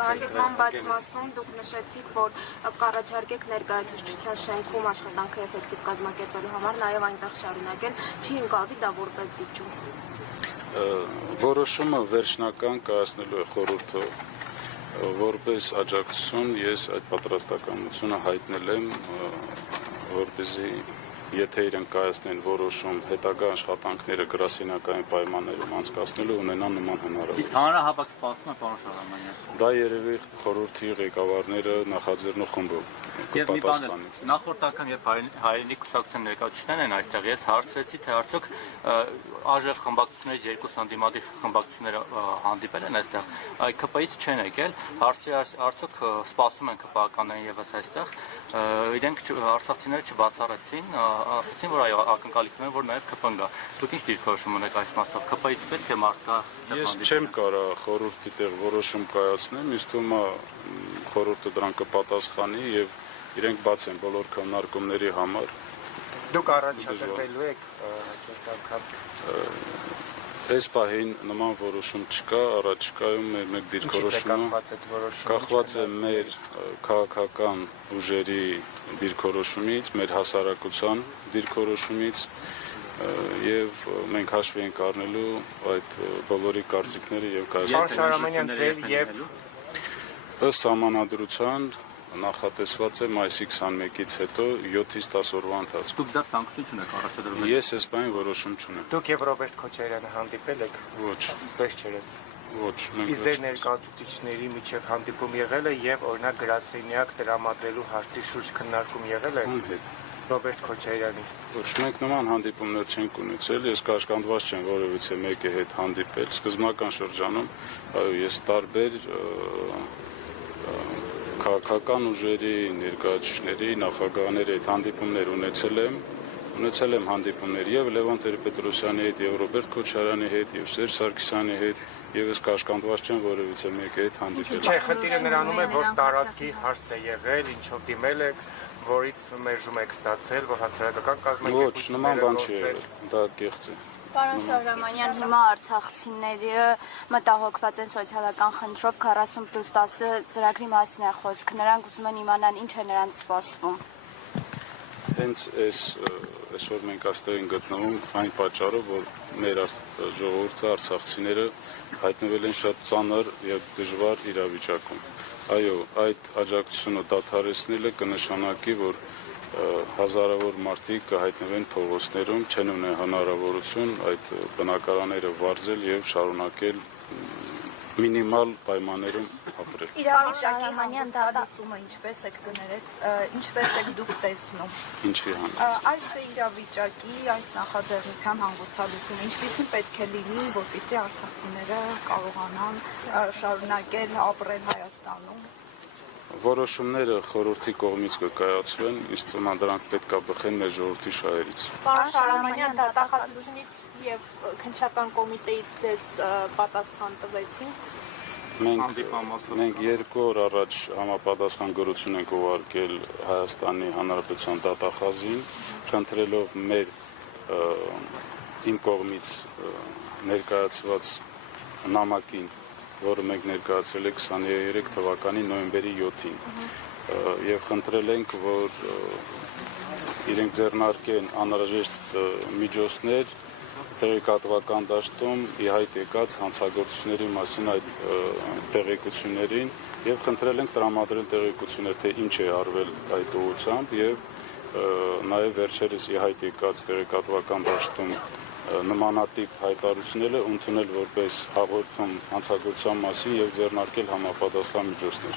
հանդիպման բաց մասում դուք նշեցիք, որ կառաջարկեք ներկայացուցչության շենքում աշխատանքը էֆեկտիվ կազմակերպելու համար, նաև այնտեղ շարունակել, չի ընկալվի դա որպես զիջում։ Որոշումը վերջնական կայացնելու է խորհուրդը, որպես աջակցություն ես այդ պատրաստակամությունը հայտնել եմ, որպեսզի եթե իրենք կայացնեն որոշում հետագա աշխատանքները գրասենյակային պայմաններում անցկացնելու ունենան նման հնարավորություն։ Իսկ հանրահավաք սպասում է, պարոն Շարամանյան։ Դա երևի խորհրդի ղեկավարները նախաձեռնող խումբը կպատասխանից։ Նախորդ անգամ երբ հայրենիք կուսակցության ներկայացուցիչներն են այստեղ, ես հարցրեցի, թե արդյոք ԱԺ խմբակցություններից երկու ընդդիմադիր խմբակցությունները հանդիպել են այստեղ, ԿՊ-ից չեն եկել, հարցրի արդյոք սպասում են ԿՊ-ականներին եւս այստեղ, իրենք արցախցիները չբացառեցին, ասացին, որ այո, ակնկալիքներ են, որ նաև ԿՊ-ն գա։ Դուք ինչ դիրքորոշում ունեք այս մասով, ԿՊ-ից պետք է մարդ գա։ Ես չեմ կարող խորհրդի տեղ որոշում կայացնեմ, ինձ թվում է խորհուրդը դրան կպատասխանի եւ իրենք բաց են բոլոր քննարկումների համար։ Դուք առաջադրվելու եք հաջորդ անգամ։ Այս պահին նման որոշում չկա, առաջիկայում մեկ դիրքորոշումը կախված է մեր քաղաքական ուժերի դիրքորոշումից, մեր հասարակության դիրքորոշումից եւ մենք հաշվի ենք առնելու այդ բոլորի կարծիքները եւ կայացնելու։ Ըստ սահմանադրության նախատեսված է մայիսի 21-ից հետո 7-ից 10 օրվա ընթացքում։ Դուք դա սանկցիա չունեք առաջադրվել։ Ես այս բանի որոշում չունեմ։ Դուք եւ Ռոբերտ Քոչարյանը հանդիպել եք։ Ոչ։ Պես չերես։ Ոչ, Իսկ ձեր ներկայացուցիչների միջև հանդիպում եղել է եւ օրինակ գրասենյակ տրամադրելու հարցի շուրջ քննարկում եղել է։ Ռոբերտ Քոչարյանի։ Ոչ, մենք նման հանդիպումներ չենք ունեցել, ես կաշկանդված չեմ որևիցե մեկի հետ հանդիպել, սկզբնական շրջանում, այո, ես տարբեր քաղաքական ուժերի, ներկայացուցիչների, նախագահների հետ հանդիպումներ ունեցել եմ հանդիպումներ եւ Լևոն Տեր-Պետրոսյանի հետ, եւ Ռոբերտ Քոչարյանի հետ, եւ Սերժ Սարգսյանի հետ, եւ ես կաշկանդված չեմ որևիցե մեկի հետ հանդիպել։ Չէ, խնդիրը նրանում է, որ տարածքի հարց է եղել, ինչով դիմել եք, որից մերժում եք ստացել, որ հասարակական կազմակերպությունները։ Ոչ, նման բան չի եղել, դա կեղծ է։ Պարոն Շահրամանյան, հիմա արցախցիները մտահոգված են սոցիալական խնդրով 40+10 ծրագրի մասին է խոսք, նրանք ուզում են իմանալ ինչ է նրանց սպասվում։ Հենց այսօր մենք այստեղ ենք գտնվում այն պատճառով, որ մեր ժողովուրդը արցախցիները հայտնվել են շատ ծանր եւ դժվար իրավիճակում։ Այո, այդ աջակցությունը դադարեցնելը կնշանակի, որ հազարավոր մարդիկ կհայտնվեն փողոցներում, չեն ունեն հնարավորություն այդ բնակարանները վարձել եւ շարունակել մինիմալ պայմաններում ապրել։ Իրավիճակի դատացումը ինչպես եք կներես, ինչպես եք դուք տեսնում։ Ինչի համար։ Այս իրավիճակի, այս նախաձեռնության հանգուցալուծումը ինչպեսին պետք է լինի, որպեսզի արցախցիները կարողանան շարունակել ապրել Հայաստանում։ Որոշումները խորհրդի կողմից կկայացվեն, իսկ թվում է դրանք պետք է բխեն մեր ժողովրդի շահերից։ Պարոն Շահրամանյան, դատախազությունից եւ քննչական կոմիտեից ձեզ պատասխան տվեցին։ Մենք 2 օր առաջ համապատասխան գրություն ենք ուղարկել Հայաստանի Հանրապետության դատախազին, խնդրելով իմ կողմից ներկայացված նամակին, որը մենք ներկայացրել ենք 23 թվականի նոյեմբերի 7-ին եւ խնդրել ենք, որ իրենք ձեռնարկեն անհրաժեշտ միջոցներ տեղեկատվական դաշտում ի հայտ եկած հանցագործությունների մասին այդ տեղեկություններին եւ խնդրել ենք տրամադրել տեղեկություններ, թե ինչ է արվել այդ ուղղությամբ եւ նաեւ վերջերս ի հայտ եկած տեղեկատվական դաշտում նմանատիպ հայտարարությունները ընդունել որպես հաղորդում հանցագործության մասին եւ ձեռնարկել համապատասխան միջոցներ։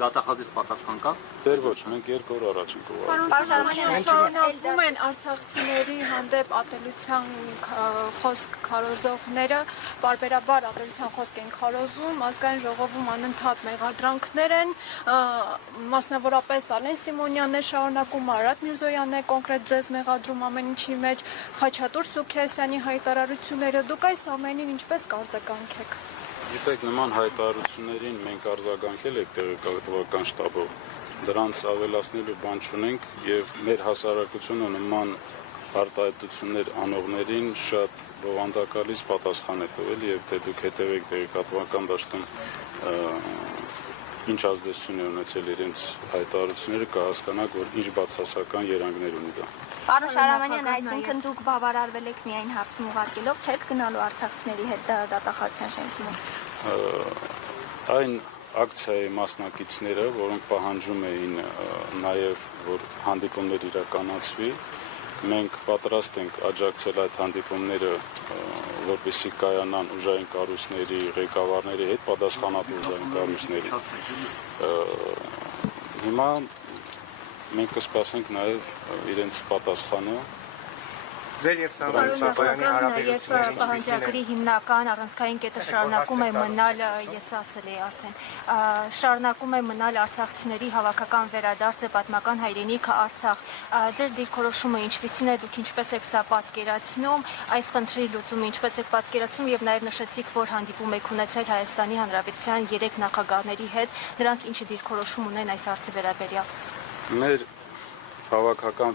Դատախազից պատասխան կա։ Դեռ ոչ, մենք 2 օր առաջ ենք ուղարկել։ Պարոն Շահրամանյան, շարունակվում են արցախցիների հանդեպ ատելության խոսք քարոզողները, բարբերաբար ատելության խոսք են քարոզում, ազգային ժողովում անընդհատ մեղադրանքներ են, մասնավորապես Ալեն Սիմոնյանն է շարունակում, Մարատ Միրզոյանն է կոնկրետ ձեզ մեղադրում ամեն ինչի մեջ, Խաչատուր Սուքիասյանի հայտարարությունները, դուք այս ամենին ինչպես կարձագանքեք։ Գիտեք, նման հայտարարություններին մենք արձագանքել ենք տեղեկատվական շտաբով, դրանց ավելացնելու բան չունենք եւ մեր հասարակությունը նման արտահայտություններ անողներին շատ բովանդակալից պատասխան է տվել եւ թե դուք հետեւեք տեղեկատվական դաշտում ինչ ազդեցություն է ունեցել իրենց հայտարարությունները, կհասկանաք, որ ինչ բացասական երանգներ ունի դա։ Պարոն Շարամանյան, այսինքն դուք բավարարվել եք միայն հարցում ուղարկելով, չեք գնալու արցախցիների հետ դատախազության շենքի մոտ։ Այն ակցիայի մասնակիցները, որոնք պահանջում էին նաև, որ հանդիպումներ իրականացվի, մենք պատրաստ ենք աջակցել այդ հանդիպումները, որպեսզի կայանան ուժային կառույցների ղեկավարների հետ, պատասխանատու ուժային կառույցների։ Հիմա մենք կսպասենք նաև իրենց պատասխանը։ Ձեր եւ Սամվել Սաբայանի հարաբերությունները պահանջագրի հիմնական առանցքային կետը շարունակում է մնալ, ես ասել էի արդեն, շարունակում է մնալ արցախցիների հավաքական վերադարձը պատմական հայրենիքը Արցախ։ Ձեր դիրքորոշումը ինչպիսին է, դուք ինչպես եք սա պատկերացնում, այս խնդրի լուծումը ինչպես եք պատկերացնում եւ նաեւ նշեցիք, որ հանդիպում եք ունեցել Հայաստանի Հանրապետության 3 նախագահների հետ, նրանք ինչ դիրքորոշում ունեն այս հարցի վերաբերյալ։ Մեր հավաքական